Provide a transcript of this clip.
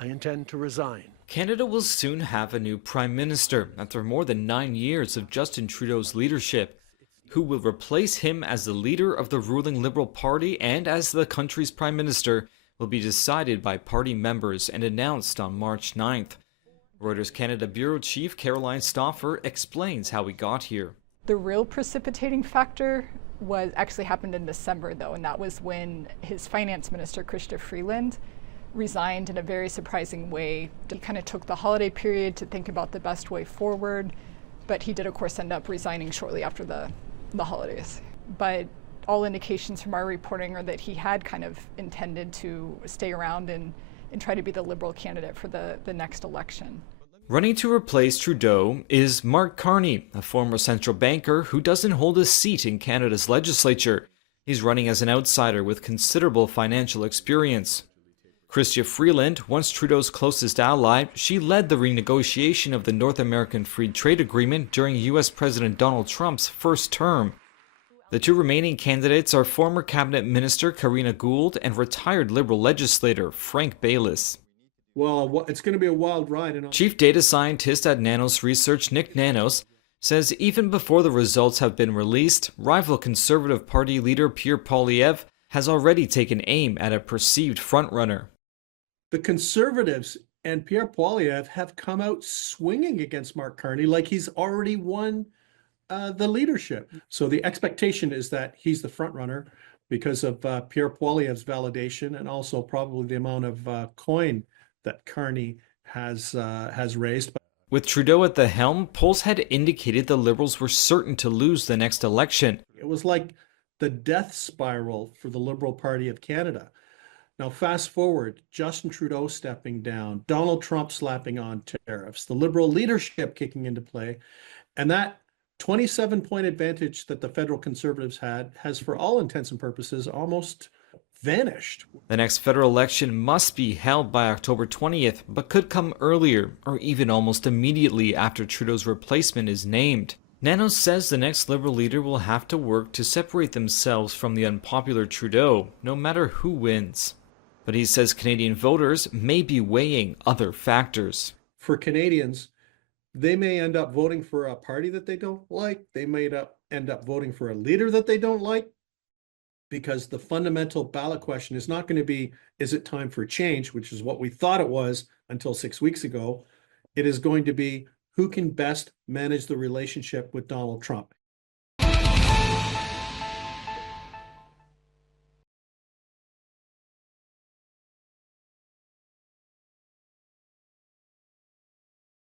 I intend to resign. Canada will soon have a new prime minister after more than 9 years of Justin Trudeau's leadership. Who will replace him as the leader of the ruling Liberal Party and as the country's prime minister will be decided by party members and announced on March 9th. Reuters Canada Bureau Chief Caroline Stauffer explains how we got here. The real precipitating factor was actually happened in December, though, and that was when his finance minister, Chrystia Freeland, resigned in a very surprising way. He kind of took the holiday period to think about the best way forward, but he did, of course, end up resigning shortly after the holidays. But all indications from our reporting are that he had kind of intended to stay around and try to be the Liberal candidate for the next election. Running to replace Trudeau is Mark Carney, a former central banker who doesn't hold a seat in Canada's legislature. He's running as an outsider with considerable financial experience. Chrystia Freeland, once Trudeau's closest ally, she led the renegotiation of the North American Free Trade Agreement during U.S. President Donald Trump's first term. The two remaining candidates are former cabinet minister Karina Gould and retired Liberal legislator Frank Baylis. Well, it's going to be a wild ride. Chief data scientist at Nanos Research Nick Nanos says even before the results have been released, rival Conservative Party leader Pierre Poilievre has already taken aim at a perceived frontrunner. The Conservatives and Pierre Poilievre have come out swinging against Mark Carney like he's already won the leadership. So the expectation is that he's the frontrunner because of Pierre Poilievre's validation and also probably the amount of coin that Carney has raised. With Trudeau at the helm, polls had indicated the Liberals were certain to lose the next election. It was like the death spiral for the Liberal Party of Canada. Now, fast forward, Justin Trudeau stepping down, Donald Trump slapping on tariffs, the Liberal leadership kicking into play, and that 27-point advantage that the federal Conservatives had has, for all intents and purposes, almost vanished. The next federal election must be held by October 20th, but could come earlier or even almost immediately after Trudeau's replacement is named. Nanos says the next Liberal leader will have to work to separate themselves from the unpopular Trudeau, no matter who wins. But he says Canadian voters may be weighing other factors. For Canadians, they may end up voting for a party that they don't like. They may end up voting for a leader that they don't like, because the fundamental ballot question is not going to be, is it time for change, which is what we thought it was until 6 weeks ago. It is going to be, who can best manage the relationship with Donald Trump?